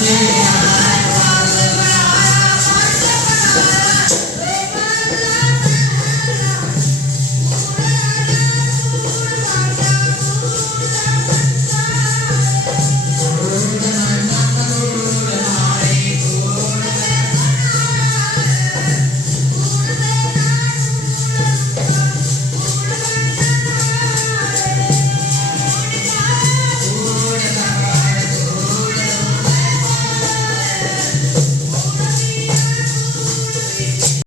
Yeah.